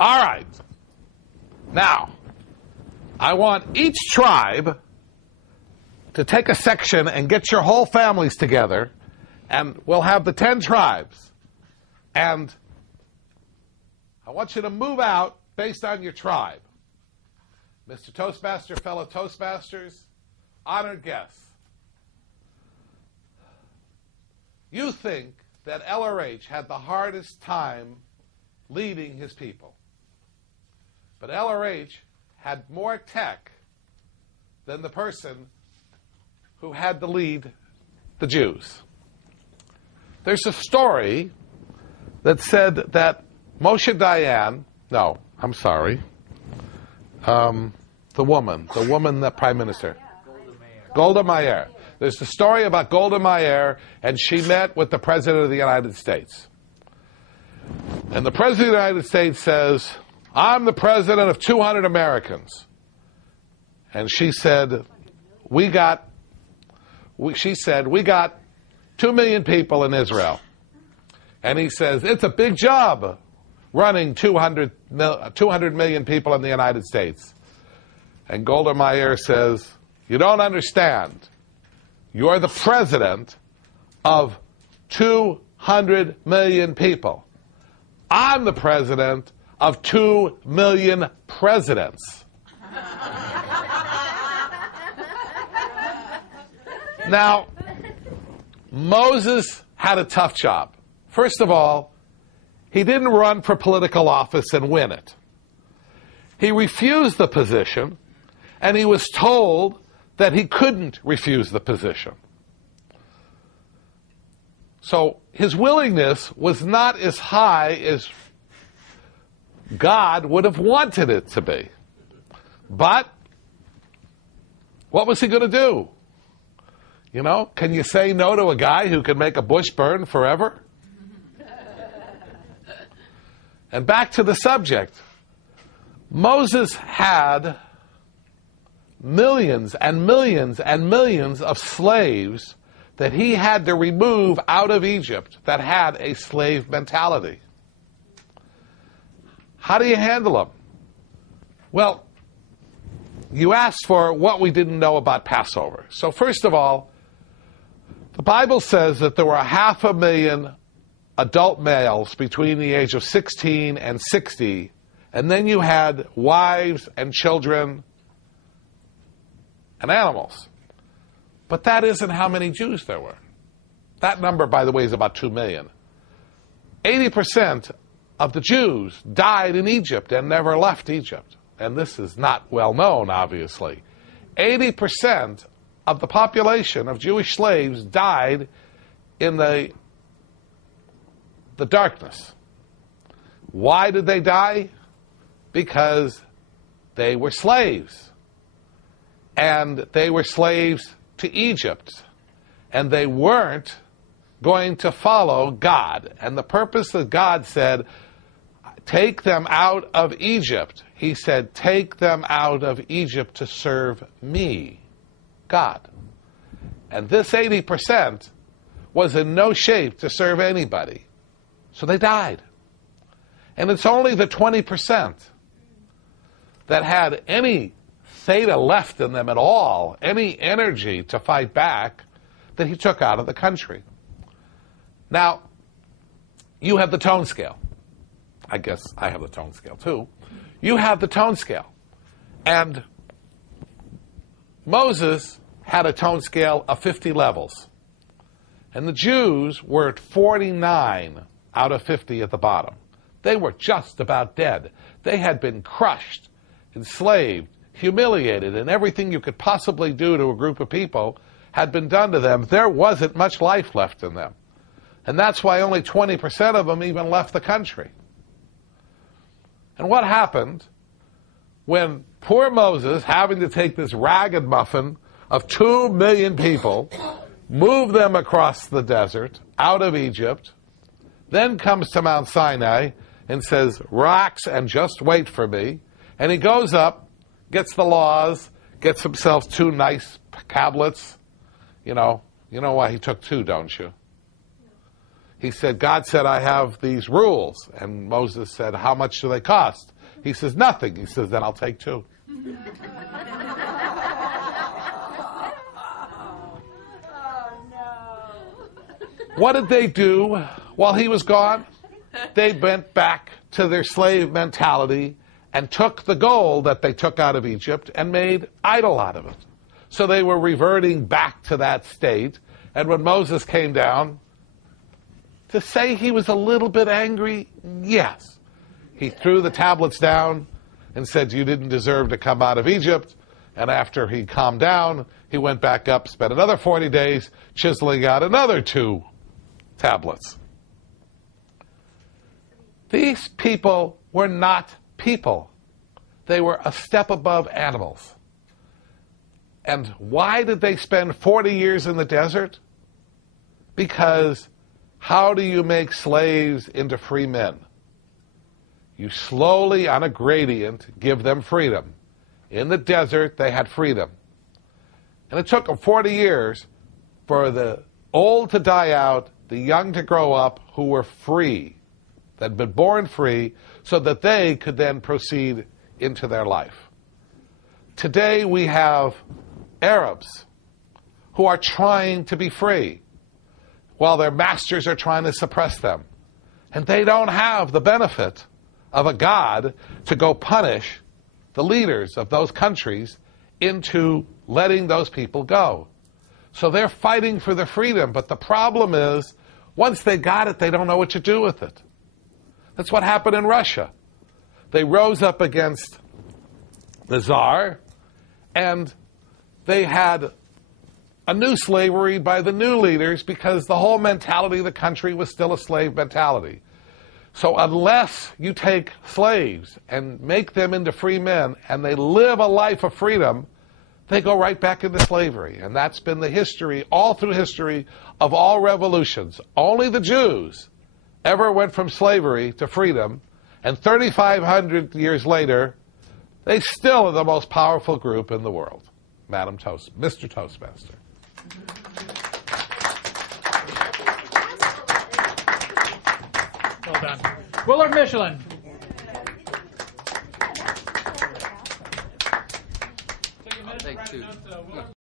All right. Now, I want each tribe to take a section and get your whole families together, and we'll have the 10 tribes. And I want you to move out based on your tribe. Mr. Toastmaster, fellow Toastmasters, honored guests. You think that LRH had the hardest time leading his people. But LRH had more tech than the person who had to lead the Jews. There's a story that said that Moshe Dayan, no, I'm sorry, the woman, the prime minister, Golda Meir. There's a story about Golda Meir, and she met with the President of the United States. And the President of the United States says, I'm the President of 200 Americans. And she said, we got 2 million people in Israel. And he says, it's a big job running 200 million people in the United States. And Golda Meir says, you don't understand. You're the president of 200 million people. I'm the president of 2 million presidents. Now, Moses had a tough job. First of all, he didn't run for political office and win it. He refused the position, and he was told that he couldn't refuse the position. So his willingness was not as high as God would have wanted it to be. But what was he going to do? You know, can you say no to a guy who can make a bush burn forever? And back to the subject. Moses had millions and millions and millions of slaves that he had to remove out of Egypt that had a slave mentality. How do you handle them? Well, you asked for what we didn't know about Passover. So first of all, the Bible says that there were 500,000 adult males between the age of 16 and 60, and then you had wives and children and animals. But that isn't how many Jews there were. That number, by the way, is about 2 million. 80% of the Jews died in Egypt and never left Egypt. And this is not well known, obviously. 80% of the population of Jewish slaves died in the darkness. Why did they die? Because they were slaves. And they were slaves to Egypt. And they weren't going to follow God. And the purpose that God said, take them out of Egypt. He said, take them out of Egypt to serve me, God. And this 80% was in no shape to serve anybody. So they died. And it's only the 20% that had any theta left in them at all, any energy to fight back, that he took out of the country. Now, you have the tone scale. I guess I have the tone scale too. You have the tone scale. And Moses had a tone scale of 50 levels. And the Jews were at 49 out of 50 at the bottom. They were just about dead. They had been crushed, enslaved, humiliated, and everything you could possibly do to a group of people had been done to them. There wasn't much life left in them. And that's why only 20% of them even left the country. And what happened when poor Moses, having to take this ragged muffin of 2 million people, move them across the desert, out of Egypt, then comes to Mount Sinai and says, relax and just wait for me. And he goes up, gets the laws, gets himself 2 nice tablets. You know why he took 2, don't you? He said, God said, I have these rules. And Moses said, how much do they cost? He says, nothing. He says, then I'll take 2. What did they do while he was gone? They went back to their slave mentality and took the gold that they took out of Egypt and made idol out of it. So they were reverting back to that state. And when Moses came down, to say he was a little bit angry, yes. He threw the tablets down and said, you didn't deserve to come out of Egypt. And after he calmed down, he went back up, spent another 40 days chiseling out another 2 tablets. These people were not people. They were a step above animals. And why did they spend 40 years in the desert? Because how do you make slaves into free men? You slowly, on a gradient, give them freedom. In the desert, they had freedom. And it took them 40 years for the old to die out, the young to grow up who were free, that had been born free, so that they could then proceed into their life. Today we have Arabs who are trying to be free while their masters are trying to suppress them. And they don't have the benefit of a God to go punish the leaders of those countries into letting those people go. So they're fighting for their freedom, but the problem is, once they got it, they don't know what to do with it. That's what happened in Russia. They rose up against the Tsar, and they had a new slavery by the new leaders because the whole mentality of the country was still a slave mentality. So unless you take slaves and make them into free men and they live a life of freedom, they go right back into slavery. And that's been the history, all through history, of all revolutions. Only the Jews ever went from slavery to freedom, and 3,500 years later, they still are the most powerful group in the world. Mr. Toastmaster. Well done. Willard Michlin. Take 2.